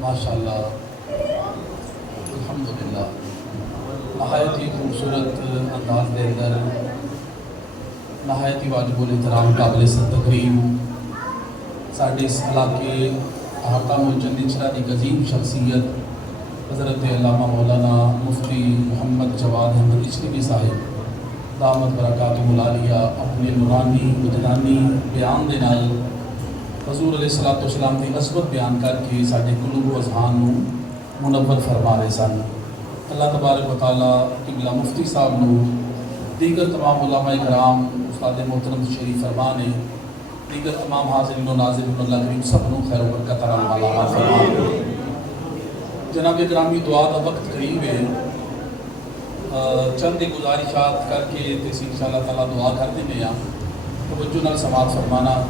ماشاءاللہ الحمدللہ نہایت ہی خوبصورت انداز دے اندر نہایت ہی واجب الاحترام قابل تکریم ساڈے اس علاقے احاطہ مجند چرا دی عظیم شخصیت حضرت علامہ مولانا مفتی محمد جواد احمد اشرفی صاحب دامت برکاتہ العالیہ اپنے نورانی وجدانی بیان دے نال حضور علیہ الصلوۃ والسلام کی عظمت بیان کر کے ساڈے قلوب و اذہان نو منور فرما رہے سن۔ اللہ تبارک و تعالیٰ قبلہ مفتی صاحب نو دیگر تمام علماء کرام استاد محترم شریف فرمانے دیگر تمام حاضرین و ناظرین اللہ کریم سب نو خیر و برکت عطا فرما۔ جناب گرامی دعا کا وقت قریب ہے، چند گزارشات کر کے تیسی انشاءاللہ تعالیٰ دعا کر دینے ہیں۔ توجہ نال سماعت فرمانا۔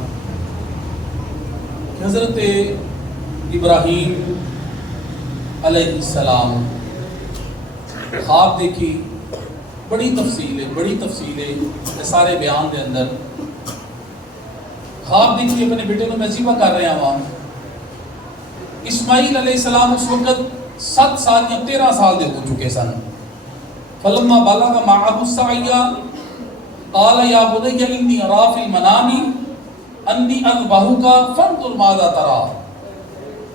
حضرت ابراہیم علیہ السلام خواب دیکھی، بڑی تفصیل ہے سارے بیان دے اندر۔ خواب دیکھی اپنے بیٹے کو میں ذبح کر رہا ہوں۔ اسماعیل علیہ السلام اس وقت 7 سال یا 13 سال دے ہو چکے سن۔ فلما بلغ معه السعي قال يا بني إني أرى في المنام أني أذبحك فانظر ماذا ترى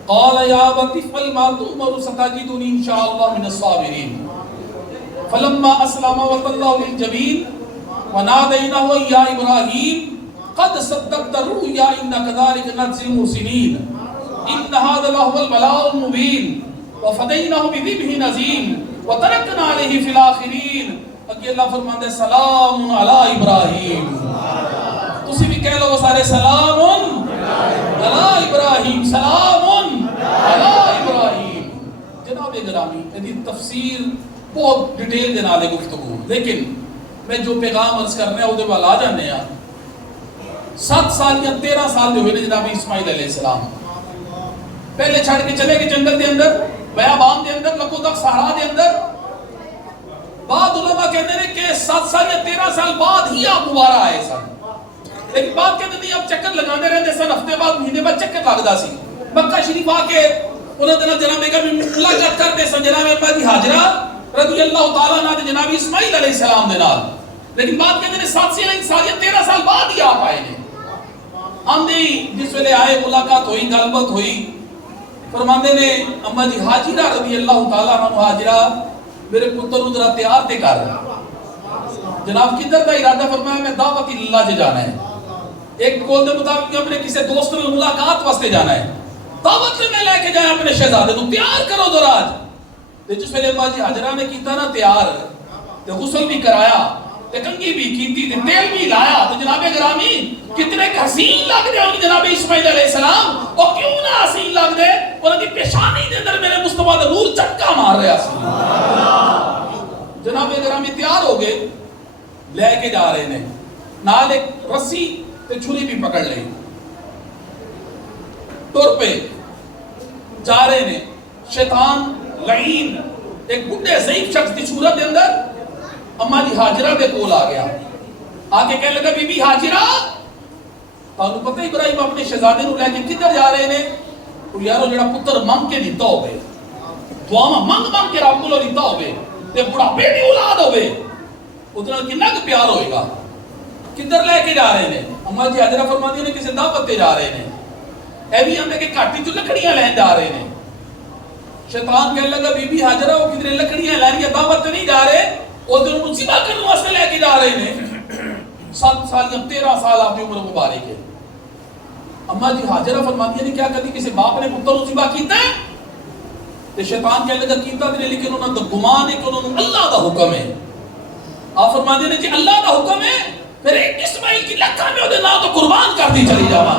قال يا أبت افعل ما تؤمر ستجدني إن شاء الله من الصابرين فلما أسلم وتله للجبين وناديناه يا إبراهيم قد صدقت الرؤيا إنا كذلك نجزي المحسنين إن هذا لهو البلاء المبين وفديناه بذبح عظيم وتركنا عليه في الآخرين۔ اگے اللہ فرماتا ہے سلام علی ابراہیم، تسی بھی کہہ لو سارے سلام علی ابراہیم، سلام علی ابراہیم۔ جناب گرامی یہ تفسیر بہت ڈیٹیل دے نالے گفتگو، لیکن میں جو پیغام عرض کرنے ہیں وہ دے وال آ جانے ہیں۔ 7 سال یا 13 سال دے ہوئے نے جناب اسماعیل علیہ السلام پہلے چھڑ کے چلے گئے جنگل دے اندر، بیابان دے اندر، لکو تک صحرا دے اندر۔ بعد علماء کہتے ہیں کہ 7 سال یا 13 سال بعد ہی آپ دوبارہ آئے سن، لیکن بعد کہتے ہیں آپ چکر لگانے رہتے سن، ہفتے بعد مہینے بعد چکر لگتا سی۔ مکہ شریف آ کے انہوں نے جناب کا بھی ملاقات کرتے سن جناب اما دی حاجرہ رضی اللہ تعالیٰ عنہ جناب اسماعیل علیہ السلام دے نال، لیکن بعد کہتے ہیں 7 سال یا 13 سال بعد ہی آپ آئے نے۔ آندے جس ویلے آئے ملاقات ہوئی، گل بات ہوئی، فرماندے نے اما جی حاجرہ رضی اللہ تعالیٰ عنہ حاجرہ میرے پتر ادھر تیار تے کر جناب کدھر کا ارادہ فرمایا میں دعوت اللہ سے جانا ہے، ایک قول دے مطابق اپنے کسی دوست میں ملاقات واسطے جانا ہے، دعوت سے میں لے کے جایا اپنے شہزادے کو تیار کرو دراج۔ تے جس ویلے اما جی حاجرہ نے کیتا نا تیار، تے غسل بھی کرایا، تے کنگھی بھی کیتی، تے تیل بھی لایا، تو جناب گرامی کتنے حسین لگ دے ہوں جناب اسماعیل علیہ السلام، اور کیوں نہ حسین لگ دے، انہوں کی پیشانی دے اندر میرے مصطفیٰ دا نور چکا مار رہا سی۔ جناب گرامی تیار ہو گئے، لے کے جا رہے ہیں، نال ایک رسی تے چھری بھی پکڑ لئی، ٹر پہ جا رہے ہیں۔ شیطان لعین ایک بڑھے ضعیف شخص دی صورت دے اندر اما جی حاجرہ دے کول آ گیا، آگے کہنے لگا بی بی حاجرہ تانوں پتہ ابراہیم اپنے شہزادے نو لے کے کدھر جا رہے ہیں؟ تو یارو جڑا پتر منگ کے دیتا ہوئے، دعاواں منگ کے رب کو دیتا ہوئے، تے بڑھاپے دی اولاد ہوئے، ادھر کتنا پیار ہوئے گا، کدھر لے کے جا رہے ہیں؟ اما جی حاجرہ فرماتی ہیں کسی دعوت تے جا رہے ہیں، اے بھی ہمیں کہ کاٹی جو لکڑیاں لین جا رہے ہیں۔ شیطان کہنے لگا بی بی حاجرہ وہ کدھر لکڑیاں لین یا دعوت تے نہیں جا رہے، ادھر انہوں ذبح کرنے واسطے لے کے جا رہے ہیں۔ 7 سال یا 13 سال آپ کی عمر مبارک ہے۔ اما جی حاجرہ فرماتی ہیں کیا کبھی کسی باپ نے پتر کو ذبح کیتا ہے؟ تے شیطان کہنے لگا کیتا تے لیکن انہوں نے گمان ہے کہ انہوں نے اللہ دا حکم ہے۔ آپ فرماتے ہیں کہ اللہ دا حکم ہے پھر ایک اسماعیل کی لکھا میں ادھے نہ تو قربان کر دی چلی جاوا،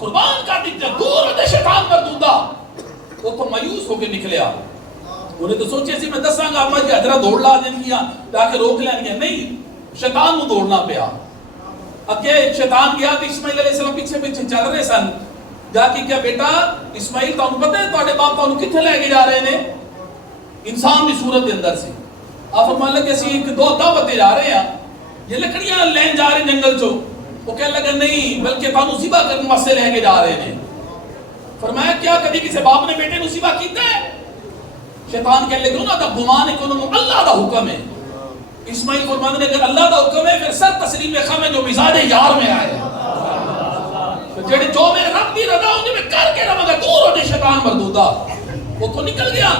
قربان کر دی دور ادھے شیطان مردودہ۔ وہ تو مایوس ہو کے نکلیا، انہیں تو سوچے سی میں دساں گا اما جی حاجرہ دوڑ لا دیں گیا تاکہ روک لیں گے، نہیں، شیطان کو دوڑنا پیا۔ اگے شیطان گیا تو اسماعیل علیہ السلام پیچھے پیچھے چل رہے سن، جا کے کیا بیٹا اسماعیل تانوں پتہ ہے تواڈے باپ تانوں کتھے لے کے جا رہے ہیں؟ انسان دی صورت دے اندر سے۔ آپ فرمان لگے اسی ایک دو دعوت جا رہے ہیں، یہ لکڑیاں لین جا رہے ہیں جنگل چو، وہ کہنے لگا نہیں بلکہ تانوں ذبح کرنے واسطے لے کے جا رہے ہیں۔ فرمایا کیا کبھی کسی باپ نے بیٹے نو سوا کیتا ہے؟ شیطان کہنے لگا نا تب گمان ہے کہ اللہ دا حکم ہے. اسماعیل فرماتے ہیں اگر اللہ دا حکم ہے پھر سر تسلیم خم ہے جو مزاج یار میں آئے جڑے جو میرے رب دی رضا ہوں میں کر کے رہا گا. دور ہو جائے شیطان مردودہ. وہ تو نکل گیا.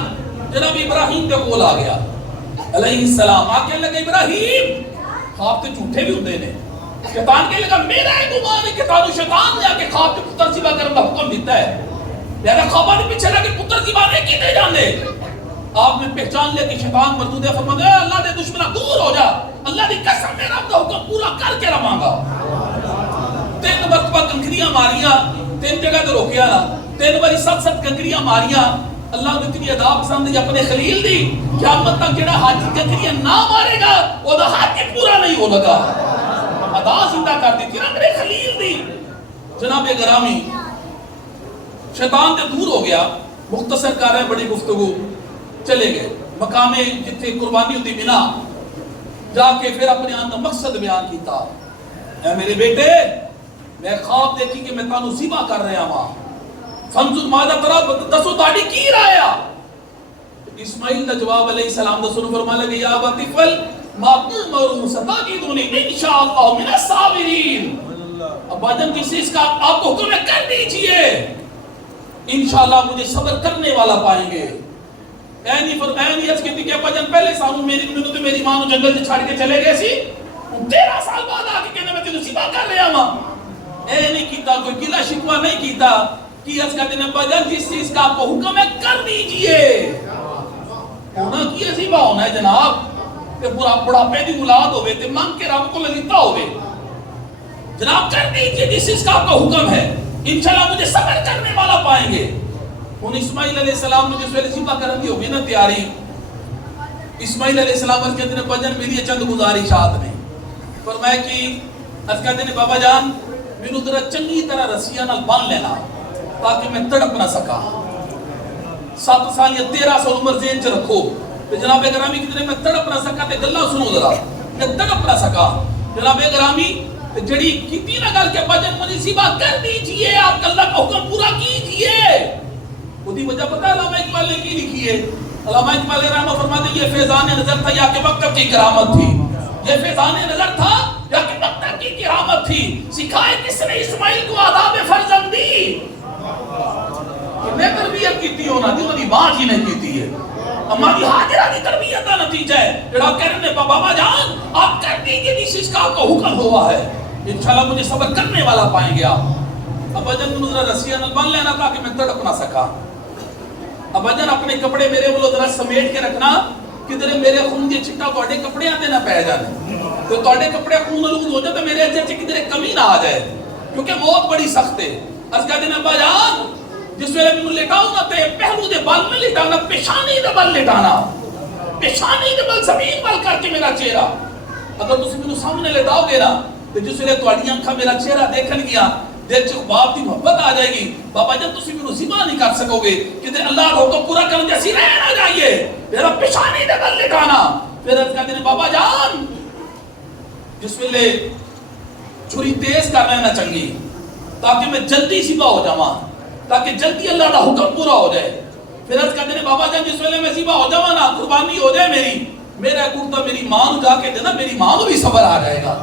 جناب ابراہیم کے کول آ گیا علیہ السلام. آ کے لگا ابراہیم خواب تے جھوٹے بھی ہوندے نے. شیطان کے لگا میرا ہے گمان ہے کہ تانوں شیطان نے آ کے خواب تے پتر ذبح کرنے کا حکم دیتا ہے. لہذا خواباں دے پیچھے لگے پتر ذبح نہیں کیتے جاندے. آپ نے پہچان لیا کہ شیطان مردود ہے. فرماتے ہیں اللہ دے دشمنا دور ہو جا. اللہ دی قسم میرا اپنا حکم پورا کر کے رہاں گا. 3 مرتبہ کنکریاں ماریاں 3 جگہ تے روکیا نا. 3 باری 7 کنکریاں ماریاں. اللہ نے اتنی ادا پسند ہے اپنے خلیل دی قیامت تک جڑا حج کنکریاں نہ مارے گا او دا حج پورا نہیں ہو لگا. ادا زندہ کر دی تھی نا میرے خلیل دی. جناب گرامی شیطان تے دور ہو گیا. مختصر کر رہے بڑی گفتگو. چلے گئے مقام جتھے قربانی ہوتی بنا جا کے پھر اپنے اندر مقصد بیان کیتا. اے میرے بیٹے میں خواب دیکھی کہ میں تانوں ذبح کر رہا ہاں. فنظر ماذا ترى دسو تاڑی کی رایا. اسماعیل دا جواب علیہ السلام دا سنو فرما لگے یا ابا طفل ما تؤمر ستجدنی انشاءاللہ من الصابرین. ابا جان کسی اس کا آپ کو حکم کر دیجئے انشاءاللہ مجھے صبر کرنے والا پائیں گے. اینی اس کہتی کہ ابا جان پہلے سامو میری منو تو میری ماں جنگل سے چھاڑ کے چلے گئے سی 13 سال بعد آ کے کہنے میں تینوں ذبح کر رہا ہاں. اے نہیں کیتا کوئی گلہ شکوہ نہیں کیتا کہ اس کہتے ہیں ابا جان جس چیز کا آپ کو حکم ہے کر دیجئے. ہونا کیا ذبح ہونا ہے جناب کہ پورا بڑھاپے دی اولاد ہوئے تے مانگ کے رب کو للیتا ہوئے. جناب کر دیجئے جس چیز کا آپ کا حکم ہے انشاءاللہ مجھے صبر کرنے والا پائیں گے. ان اسماعیل علیہ السلام نے جس ویلے ذبح کرنے دی ہوگی نا تیاری. اسماعیل علیہ السلام اس کہتے ہیں بجن میری چند گزارشات نے. فرمایا کہ اس کہتے ہیں بابا جان مینوں ذرا چنگی طرح رسیاں نال باندھ لینا تاکہ میں تڑپ نہ سکا. 7 سال یا 13 سال عمر ذہن چ رکھو. جناب گرامی کتنے میں تڑپ نہ سکا تے گلاں سنو ذرا میں تڑپ نہ سکا. جناب گرامی جڑی کتنی نہ گل کے بجن مجھے ذبح کر دیجئے آپ اللہ کا حکم پورا کیجئے. خودی وجہ پتہ ہے علامہ اقبال نے کی لکھی ہے. علامہ اقبال رحمہ فرماتے ہیں یہ فیضان نظر تھا یا کہ مکتب کی کرامت تھی. یہ فیضان نظر تھا یا کہ مکتب کی کرامت تھی. سکھائے کس نے اسماعیل کو آداب فرزندی. میں تربیت کیتی ہونا دی انہوں نے ماں جی نے کیتی ہے. اما دی حاجرہ دی تربیت کا نتیجہ ہے. جڑا کہنے بابا جان آپ کر دیجئے جس چیز کا آپ کو حکم ہوا ہے انشاءاللہ مجھے صبر کرنے والا پائیں گے آپ. ابا جان ذرا رسیاں نال باندھ لینا تاکہ میں تڑپ نہ سکا. ابا جان اپنے کپڑے میرے بولو ذرا سمیٹ کے رکھنا کدھر میرے خون کے چھٹا تواڈے کپڑے آتے نہ پے جانے. تو تواڈے کپڑے خون آلود ہو جائے تو میرے اچھے کدھر کمی نہ آ جائے کیونکہ موت بڑی سخت ہے. اس کہتے ہیں ابا جان جس ویلے میں لٹاؤں نہ تے پہلو دے بال میں لٹانا پیشانی دے بال لٹانا پیشانی دے بال زمین بال کر کے میرا چہرہ اگر تسی مینوں سامنے لٹاؤ گے نا تے جس ویلے تواڈیاں اکھاں میرا چہرہ دیکھن گیا دل چ باپ دی محبت آ جائے گی. بابا جان تسی مینوں ذبح نہیں کر سکو گے کہ اللہ کا حکم پورا کرن جیسی رہ نہ جائیے میرا پیشانی دے بال لٹانا. پھر اس کہتے ہیں بابا جان جس ویلے چھری تیز کر لینا چنگی تاکہ میں جلدی ذبح ہو جاواں تاکہ جلدی اللہ کا حکم پورا ہو جائے. پھر اس کہتے ہیں بابا جان جس ویلے میں ذبح ہو جاواں نا قربانی ہو جائے میرا کرتا میری ماں جا کے دینا میری ماں کو بھی صبر آ جائے گا.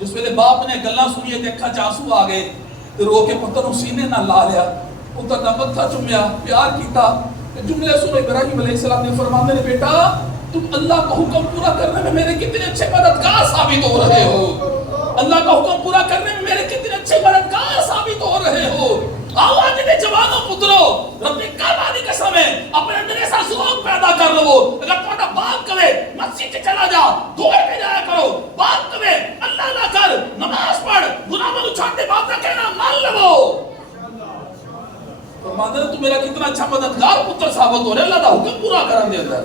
جس ویلے باپ نے گلاں سنیے تے اکھاں چ آنسو آ گئے تے رو کے پتر نوں سینے نال لا لیا پتر دا متھا چومیا پیار کیتا. جملے سنو ابراہیم علیہ السلام نے فرماتے ہیں بیٹا تم اللہ کا حکم پورا کرنے میں میرے کتنے اچھے مددگار ثابت ہو رہے ہو. اللہ کا حکم پورا کرنے میں میرے کتنے اچھے مددگار ثابت ہو رہے ہو. آواز دے جوانوں پترو رب نے کعبہ دی قسم ہے اپنے اندر ایسا ذوق پیدا کر لو اگر تہاڈا باپ کہے مسجد تے چلا جا دوڑ کے جایا کرو. باپ کہے اللہ نہ کر نماز پڑھ گناہوں نوں چھڈ دے باپ کا کہنا مان لو. فرماتے ہیں تو میرا کتنا اچھا مددگار پتر ثابت ہو رہا ہے اللہ دا حکم پورا کرن دے اندر.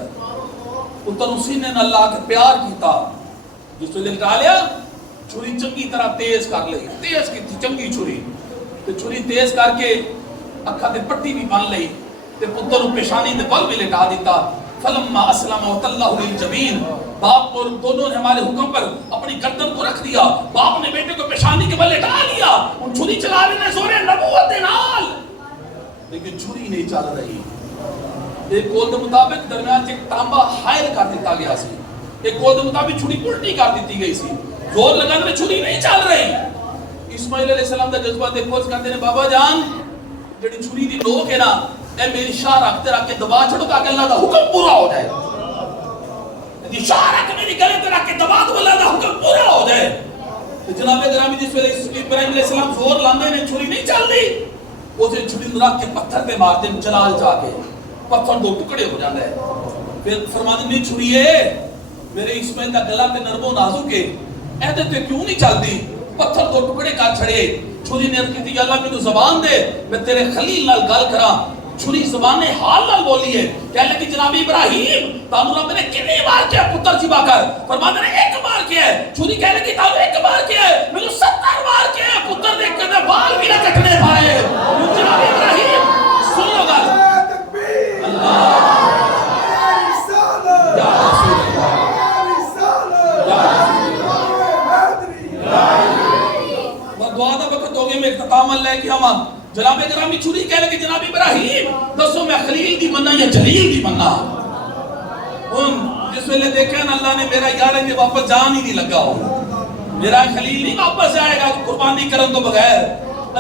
پتر نوں سینے نال لا کے پیار کیتا. جس ویلے لٹا لیا چھری چنگی طرح تیز کر لئی تیز کی چنگی چھری تے چھری تیز کر کے اکھاں تے پٹی بھی بن لئی تے پتر نوں پیشانی تے بل بھی لٹا دیتا. فلما اسلم وتلہ للجبین باپ اور دونوں نے ہمارے حکم پر اپنی گردن کو رکھ دیا. باپ نے بیٹے کو پیشانی کے بل لٹا لیا. ان چھری چلا رہے نے زور نبوت دے نال لیکن چھری نہیں چل رہی. ایک قول کے مطابق درمیان سے ایک تانبا حائل کر دیتا گیا سی, ایک قول کے مطابق چھری الٹی کر دیتی گئی سی, زور لگانے میں چھری نہیں چل رہی. اسماعیل علیہ السلام کا جذبہ دیکھو, اس کہتے ہیں بابا جان جڑی چھری دی نوک ہے نا, اے میری شاہ رکھتے رکھ کے دبا چھڑو تاکہ اللہ کا حکم پورا ہو جائے. شاہ رکھ میری گلے تے رکھ کے دبا دو, اللہ کا حکم پورا ہو جائے. جناب گرامی جس ویلے ابراہیم علیہ السلام زور لاندے نے چھری نہیں چل رہی, اسے چھری رکھ کے پتھر پہ مار دے, جلال جا کے پتھر دو ٹکڑے ہو جاتا ہے. پھر فرماتے نہیں چھری ہے میرے اسماعیل کا گلا تے نرم و نازک ہے, ایدے تے کیوں نہیں چلتی, پتھر دو ٹکڑے کر چھڑے. چھری نے عرض کی اللہ مینوں زبان دے میں تیرے خلیل نال گل کراں. چھری زبان حال نال بولی ہے, کہنے لگی جناب ابراہیم تانوں رب نے کتنی بار کیا پتر ذبح کر, فرماتے نے ایک بار کیا ہے. چھری کہنے لگی تانوں ایک بار کیا ہے, مینوں 70 بار کیا ہے, پتر دیکھ کے تے بال بھی نہ کٹنے پائے. جناب ابراہیم سن لو گل, اللہ یا رسول اللہ دعا دا وقت ہو گیا, میں اختتام لے کے آواں. جناب گرامی چھری کہہ لگے جناب ابراہیم دسو میں خلیل دی مننا یا جلیل دی مننا. جس ویلے دیکھا نا اللہ نے میرا یار ہے کہ واپس جان ہی نہیں لگا ہو, میرا خلیل نہیں واپس جائے گا قربانی کرن تو بغیر.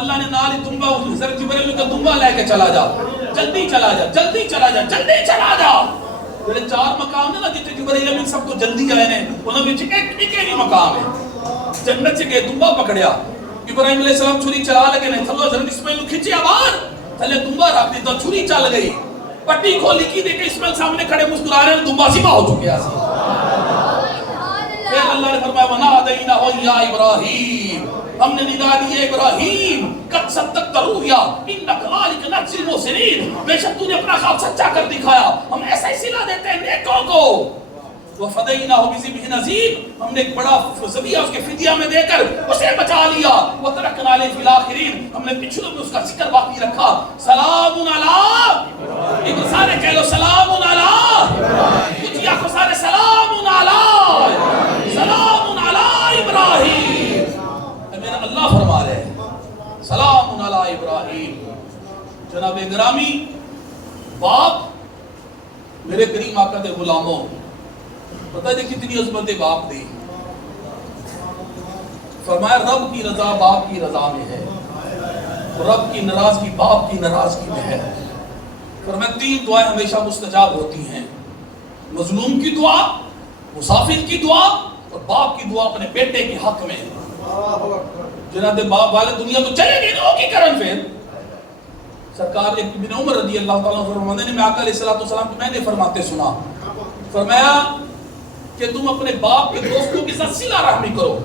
اللہ نے نال ہی دنبا حضرت جبریل کا دنبا لے کے چلا جا, جلدی چلا جا, جلدی چلا جا, جلدی چلا جا. میرے 4 مقام ہیں نا جتنے جبریل امین سب تو جلدی آئے نے, انہوں نے ایک ہی مقام ہے. جنت سے گئے, دنبا پکڑیا, ابراہیم علیہ السلام چھری چلا لگے نے, تھلو حضرت اسماعیل کو کھچیا باہر, تھلے دنبا رکھ دیتا, چھری چل گئی. پٹی کھولی کی دیکھے اسماعیل سامنے کھڑے مسکرا رہے ہیں, دنبا ذبح ہو چکے ہیں. پھر اللہ نے فرمایا وَنَادَيْنَاهُ يَا إِبْرَاهِيمُ, ہم نے ندا دی ہے ابراہیم قد صدقت الرؤیا اِنَّا كَذَلِكَ نَجْزِي الْمُحْسِنِينَ, بے شک تو نے اپنا خواب سچا کر دکھایا, ہم ایسا ہی صلہ دیتے ہیں نیکوں کو. وَفَدَيْنَاهُ بِذِبْحٍ عَظِيمٍ, ہم نے ایک بڑا ذبیحہ اس کے فدیہ میں دے کر اسے بچا لیا. وَتَرَكْنَا عَلَيْهِ فِي الْآخِرِينَ, ہم نے پچھلوں میں اس کا ذکر باقی رکھا. سلام علی, ایک سارے کہہ لو سلام علی, کچھ یا کو سارے سلام علی, سلام علی ابراہیم. میرا اللہ فرما رہے ہیں سلام علی ابراہیم. جناب گرامی باپ, میرے کریم آقا دے غلاموں, پتہ ہے کتنی عظمت باپ دی. فرمایا رب کی رضا باپ کی رضا میں ہے, رب کی ناراضگی باپ کی ناراضگی میں ہے. فرمایا 3 دعائیں ہمیشہ مستجاب ہوتی ہیں, مظلوم کی دعا, مسافر کی دعا, اور باپ کی دعا اپنے بیٹے کے حق میں. جناب باپ والے دنیا تو چلے گئے نا, کی کرن پھر سرکار ابن عمر رضی اللہ تعالیٰ عنہ فرماتے ہیں میں آقا علیہ السلام کو میں نے فرماتے سنا, فرمایا کہ تم اپنے باپ کے دوستوں کے ساتھ صلہ رحمی کرو.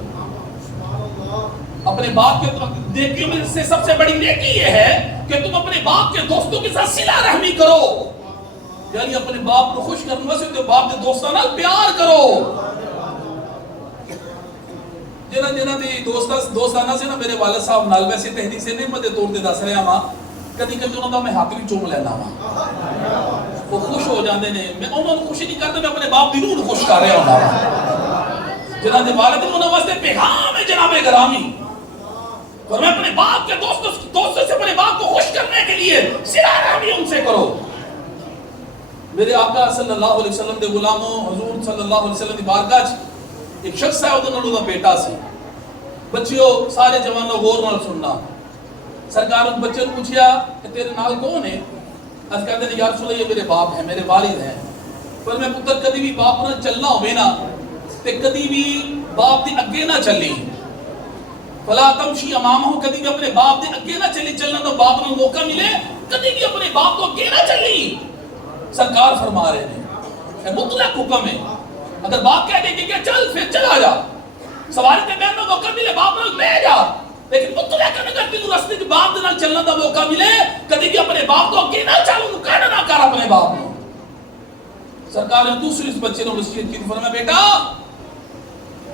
اپنے باپ کے نیکیوں میں سے سب سے بڑی نیکی یہ ہے کہ تم اپنے باپ کے دوستوں کے ساتھ صلہ رحمی کرو, یعنی اپنے باپ کو خوش کرنے سے باپ کے دوستوں نال پیار کرو. جنہ دی دوستانہ سے نا میرے والد صاحب نال ویسے تحریک سے نہیں مدے توڑ دے دس رہے ہاں, کدی کدی انہوں دا میں ہاتھ بھی چوم لینا ہاں, وہ خوش ہو جاندے نے, میں انہوں نے خوشی نہیں کرتا, میں اپنے باپ دی روح خوش کر رہا ہوں. جنہاں دے والد انہوں واسطے پیغام ہے جناب گرامی, اور میں اپنے باپ کے دوستوں سے اپنے باپ کو خوش کرنے کے لیے صلہ رحمی ان سے کرو. میرے آقا صلی اللہ علیہ وسلم دے غلاموں, حضور صلی اللہ علیہ وسلم دی بارگاہ ایک شخص ہے, انہوں نے بیٹا سی. بچیوں سارے جوانوں غور نال سننا, سرکار اس بچے نے پوچھیا کہ تیرے نال کون ہے؟ اس کہتے ہیں یا رسول اللہ یہ میرے باپ ہیں, میرے والد ہیں. پر میں پتر کدی بھی باپ نہ چلنا ہوئے نا, تے کدی بھی باپ دی اگے نہ چلی. فلا تمشی امامہ, کدی بھی اپنے باپ دے اگے نہ چلی, چلنا تو باپ کو موقع ملے, کدی بھی اپنے باپ کو اگے نہ چلی. سرکار فرما رہے ہیں مطلق حکم ہے, اگر باپ کہہ دے کہ چل پھر چلا جا, سواری تے بیٹھنے کا موقع ملے باپ نال بہ جا, لیکن مطلق اگر تینوں راستے وچ باپ دے نال چلنا دا موقع ملے کدی بھی اپنے باپ کو اگے نہ چل, انہوں کہنا نہ کر اپنے باپ کو. سرکار نے دوسری اس بچے نے نصیحت کی, فرمایا بیٹا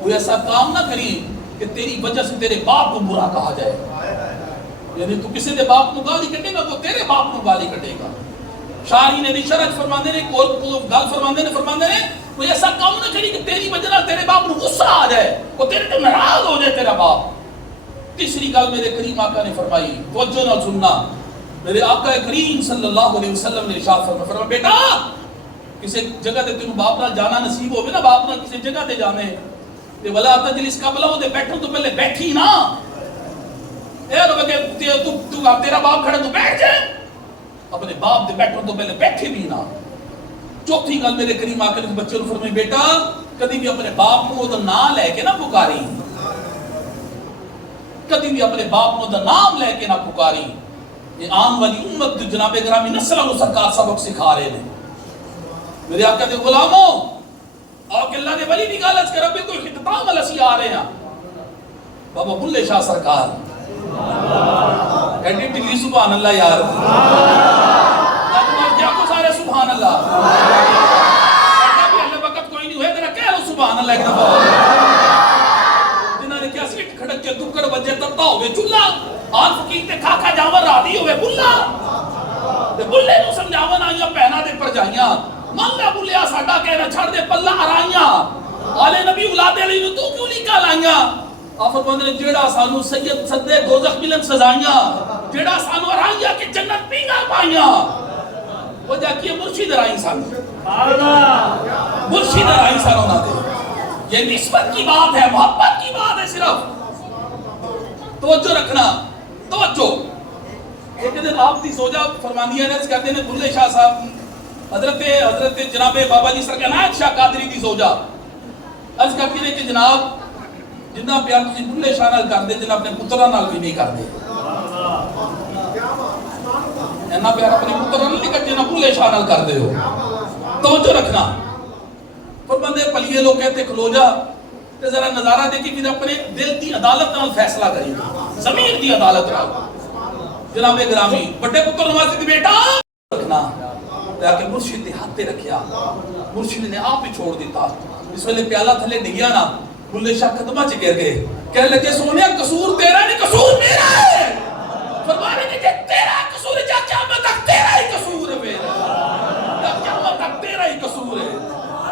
کوئی ایسا کام نہ کری کہ تیری وجہ سے تیرے باپ کو برا کہا جائے, یعنی تو کسی دے باپ کو گالی کٹے گا تو تیرے باپ کو گالی کٹے گا. شاہین نے شرط فرماندے نے گل فرماندے نے کوئی ایسا کام نہ کری کہ تیری وجہ سے تیرے باپ کو غصہ آ جائے, وہ تیرے تے ناراض ہو جائے تیرا باپ. تیسری گل میرے کریم آقا نے فرمائی, توجہ نہ سننا, میرے آقا کریم صلی اللہ علیہ وسلم نے ارشاد فرمایا بیٹا کسی جگہ تے تینوں باپ نال جانا نصیب ہوے نا باپ نال کسی جگہ تے جانے تے ولا تجلس قبل او دے بیٹھن تو پہلے بیٹھی نا اے لو کہ تو تیرا باپ کھڑا تو بیٹھ جائے اپنے باپ دے بیٹھن تو پہلے بیٹھے بھی نا چوتھی گل میرے کریم آقا نے بچے نوں فرمائی بیٹا کبھی بھی اپنے باپ کو دا نام لے کے نہ پکاری کبھی بھی اپنے باپ کو دا نام لے کے نہ پکاری یہ آن والی امت جناب گرامی نسلوں کو سرکار سبق سکھا رہے ہیں میرے آقا دے غلاموں اور کہ اللہ نے ولی بھی گالت کر ربی کوئی خطبام علیسی آ رہے ہیں بابا بلے شاہ سرکار ایڈی ٹلی سبحان اللہ یار کیا کو سارے سبحان اللہ ایڈا بھی اللہ وقت کوئی نہیں ہوئے تیرا کہہ لو سبحان اللہ ایک دفعہ جنہاں نے کیا سیٹ کھڑک کے دکڑ بجے تبتا ہوئے چلا آن فقیر تے کھا کھا جاور رادی ہوئے بلا تے بلے نو سمجھاون آئیاں پہنا دے پر جائیاں مانگا بلیا ساڑا کہنا چھڑ دے پلہ آرائیاں آلے نبی اولاد علیہ تو کیوں نہیں کہا لائیاں آفر بندے نے جیڑا سانو سید صدے دوزخ ملن سزائیاں جیڑا سانو آرائیاں کہ جنت پیگا پائیاں وجہ کیا مرشید رائیں سانو مرشید رائیں سانو نہ دے یہ نسبت کی بات ہے محبت کی بات ہے صرف توجہ رکھنا توجہ ایک دن آپ دی سوجہ فرمانیہ نے کہتے ہیں بلے شاہ صاحب حضرت جناب بابا جی سر کے نائک شاہ قادری دی سوجہ عرض کرتی ہے کہ جناب جنہ پیار تسی بلے شاہ نال کر دے جنہ اپنے پترہ نال بھی نہیں کر دے اینا پیار اپنے پترہ نال نہیں کر جنہ بلے شاہ نال کر دے ہو توجہ رکھنا پر بندے پلیے لوگ کہتے کھلو جا تے ذرا نظارہ دیکھی پھر اپنے دل دی عدالت نال فیصلہ کریں ضمیر دی عدالت نال جناب گرامی بڑے پتر نوازی دی بیٹا رکھنا تاکہ مرشد نے ہاتھ پہ رکھیا مرشد نے آپ ہی چھوڑ دیتا اس ویلے پیالہ تھلے ڈگیا نا بلے شاہ قدمہ چ گر گئے کہنے لگے سونیا قصور تیرا نہیں قصور میرا ہے فرمانے کہ تیرا قصور ہے قیامت تک تیرا ہی قصور ہے میرا قیامت تک تیرا ہی قصور ہے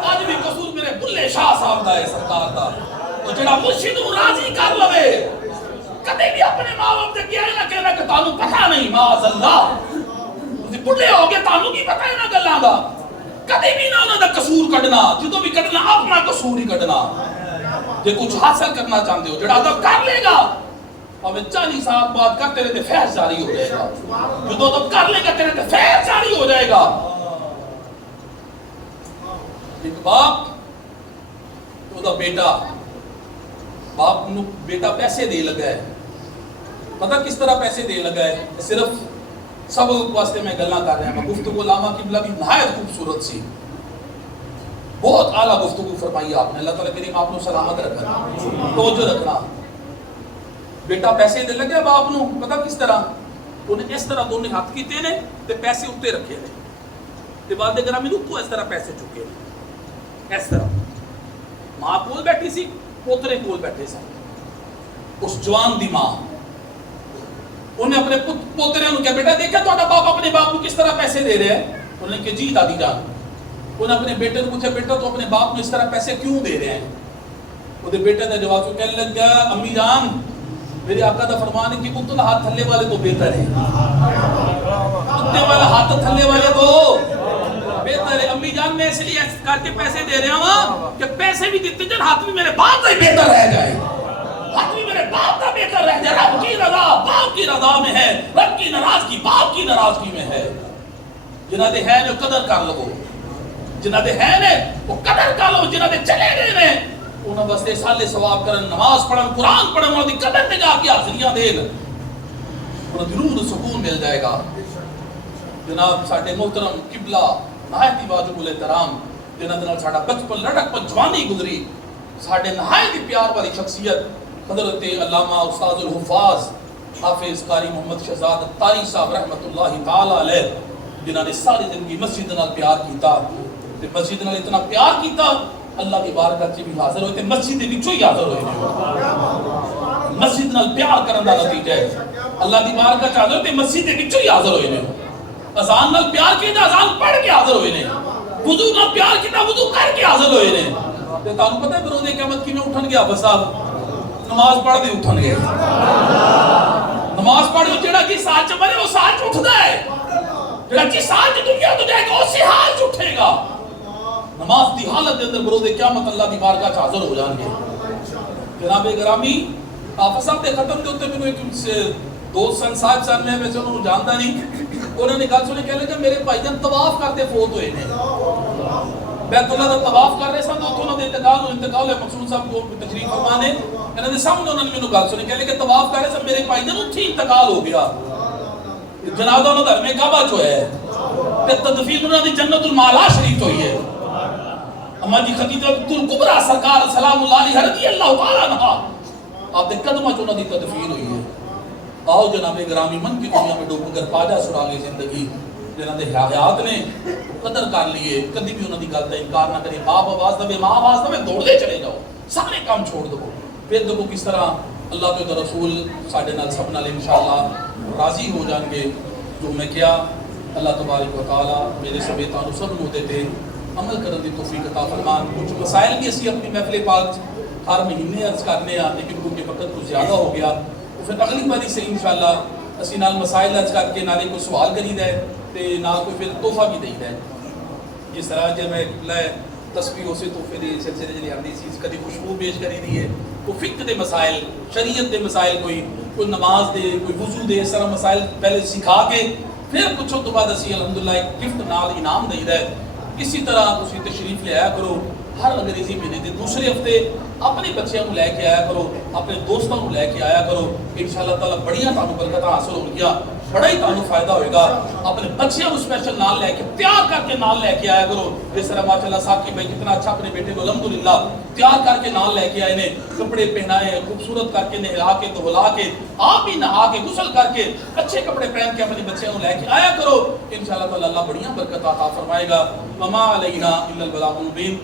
آج بھی قصور میرے بلے شاہ صاحب دا ہے سرکار دا تو جڑا مرشد نوں راضی کر لوے کدے بھی اپنے ماں باپ تے کیا نہ کہنا کہ تانوں پتہ نہیں معاذ اللہ تسی بڑھے ہو گئے تانوں کی پتہ ہے نا گلاں دا کدے بھی نہ انہاں دا قصور کڈنا جدوں بھی کڈنا اپنا قصور ہی کڈنا جے کچھ حاصل کرنا چاہتے ہو جڑا تو کر لے گا اور 40 سال بعد کر تیرے تے فیض جاری ہو جائے گا جدوں تو کر لے گا تیرے تے فیض جاری ہو جائے گا ایک باپ تو دا بیٹا باپ نو بیٹا پیسے دے لگا ہے پتہ کس طرح پیسے دے لگا ہے صرف سب واسطے میں گلاں کر رہا ہوں میں گفتگو علامہ قبلہ بھی نہایت خوبصورت سی بہت اعلیٰ گفتگو فرمائی آپ نے اللہ تعالیٰ کریم آپ نے سلامت رکھنا توجہ رکھنا بیٹا پیسے دے لگے باپ نو پتہ کس طرح انہیں اس طرح دونوں ہاتھ کیتے نے تے پیسے اتے رکھے نے تے بعد دے گرامی نو اس طرح پیسے چکے نے اس طرح ماں کول بیٹھی سی پوترے کول بیٹھے سن اس جوان دی ماں انہیں اپنے پوترے نو کہا بیٹا دیکھا تہاڈا باپ اپنے باپ کو کس طرح پیسے دے رہے ہیں انہوں نے کہا جی دادی جان انہیں اپنے بیٹے کو پوچھا بیٹا تو اپنے باپ کو اس طرح پیسے کیوں دے رہے ہیں وہ بیٹے نے جواب کو کہنے لگا امی جان میرے آقا دا فرمان ہے کہ کتل ہاتھ تھلے والے تو بہتر ہے کتے والا ہاتھ تھلے والے تو بہتر ہے امی جان میں اس لیے کر کے پیسے دے رہا ہوں کہ پیسے بھی دیتے جن ہاتھ بھی میرے باپ سے بہتر رہ جائے ہاتھ بھی میرے باپ کا بہتر رہ جائے رب کی رضا باپ کی رضا میں ہے رب کی ناراضگی باپ کی ناراضگی میں ہے جنہ دے ہے جو قدر کر لو جنہ دے ہیں نے وہ قدر کر لو جنہ دے چلے گئے نے انہوں بستے سالے ثواب کرن نماز پڑھن قرآن پڑھن انہوں دی قدر نگاہ کی حاضریاں دین انہوں دی روح سکون مل جائے گا جناب ساڑھے محترم قبلہ نہایتی واجب الاحترام جنہ دنال ساڑھا بچپن لڑک پر جوانی گزری ساڑھے نہایتی پیار والی شخصیت حضرت علامہ استاذ الحفاظ حافظ قاری محمد شہزاد تاری صاحب رحمت اللہ تعالی علیہ جنہوں نے ساری زندگی مسجد نال پیار کیتا تے مسجد نال اتنا پیار کیتا اللہ کی بارگاہ وچ بھی حاضر ہوئے تے مسجد دے وچوں ہی حاضر ہوئے مسجد نال پیار کرن دا نتیجہ ہے اللہ کی بارگاہ وچ حاضر تے مسجد دے وچوں ہی حاضر ہوئے نے اذان نال پیار کیتا اذان پڑھ کے حاضر ہوئے نے وضو نال پیار کیتا وضو کر کے حاضر ہوئے نے تے تانوں پتہ ہے بروز قیامت کیویں اٹھن گے ابا صاحب نماز پڑھ دے اٹھن گے نماز پڑھو جڑا جس حال چ مرے اس حال چ اٹھدا ہے، جڑا جس حال چ دنیا تو جائے گا اسی حال چ اٹھے گا۔ نماز دی حالت دے اندر بروز قیامت اللہ دی بارگاہ چ حاضر ہو جان گے۔ جناب گرامی حافظ صاحب دے ختم دے اوتے مینوں ایک دوست سن صاحب صاحب میں ویسے انہوں جانتا نہیں، انہوں نے گل سنی، کہنے لگا میرے بھائی جان طواف کرتے فوت ہوئے نے، بیت اللہ دا طواف کر رہے سن تو انہوں نے انتقال ہے مقصود صاحب کو تشریف فرما نے، انہوں نے سامنے انہوں نے مینوں گل سنی، کہنے لگا طواف کر رہے سن میرے بھائی جان اتھی انتقال ہو گیا، جنازہ انہوں دا میں کعبہ چ ہویا ہے تے تدفین انہوں دی جنت المعلا شریف ہوئی ہے۔ اما جی خدیجہ الکبریٰ سرکار سلام اللہ علیہ رضی اللہ تعالیٰ عنہا آپ دے قدمہ چ انہوں دی تدفین ہوئی ہے۔ آؤ جناب گرامی من کی دنیا میں ڈوب کر پاجا سراغے زندگی جنہاں دے حیات نے قدر کر لیے، کدی بھی انہوں دی گل تے انکار نہ کرے، باپ آواز دے ماں آواز دے دوڑ دے چلے جاؤ، سارے کام چھوڑ دو، پھر دیکھو کس طرح اللہ کے رسول ساڈے نال سب نال انشاءاللہ راضی ہو جان گے۔ جو میں کیا اللہ تبارک و تعالی میرے سمیت تانوں سب نوں دے تے عمل کرن دی توفیق عطا فرمان۔ کچھ مسائل بھی اسی اپنی محفل پاک ہر مہینے عرض کرنے ہیں، لیکن کیونکہ وقت کچھ زیادہ ہو گیا تو پھر اگلی باری سے انشاءاللہ اسی نال مسائل عرض کر کے نالے کوئی سوال کری دے تے نال کوئی پھر تحفہ بھی دئی دے۔ جس طرح جب میں لے تسبیح سے تحفے دے سلسلے جڑی آندی سی کدی خوشبو پیش کری دی ہے، کوئی فقہ دے مسائل، شریعت دے مسائل، کوئی نماز دے، کوئی وضو دے، اس طرح مسائل پہلے سکھا کے پھر کچھ تو بعد اسی الحمدللہ ایک گفٹ نال انعام دئی دے۔ اسی طرح تسی تشریف لے آیا کرو، ہر انگریزی مہینے دے دوسرے ہفتے اپنے بچیاں کو لے کے آیا کرو، اپنے دوستوں کو لے کے آیا کرو، انشاءاللہ تعالی بڑیاں تانوں برکتاں حاصل ہو گیا، بڑا ہی تانوں فائدہ ہوئے گا۔ اپنے بچیاں کو اسپیشل نال لے کے تیار کر کے نال لے کے آیا کرو، جس طرح ماشاءاللہ صاحب کی بھائی کتنا اچھا اپنے بیٹے کو الحمدللہ تیار کر کے نال لے کے آئے نے، کپڑے پہنائے، خوبصورت کر کے نہلا کے دھلا کے، آپ بھی نہا کے غسل کر کے اچھے کپڑے پہن کے اپنی بچیاں کو لے کے آیا کرو، انشاءاللہ تعالی اللہ بڑیاں برکتاں عطا فرمائے گا۔ وما علینا الا البلاغ المبین۔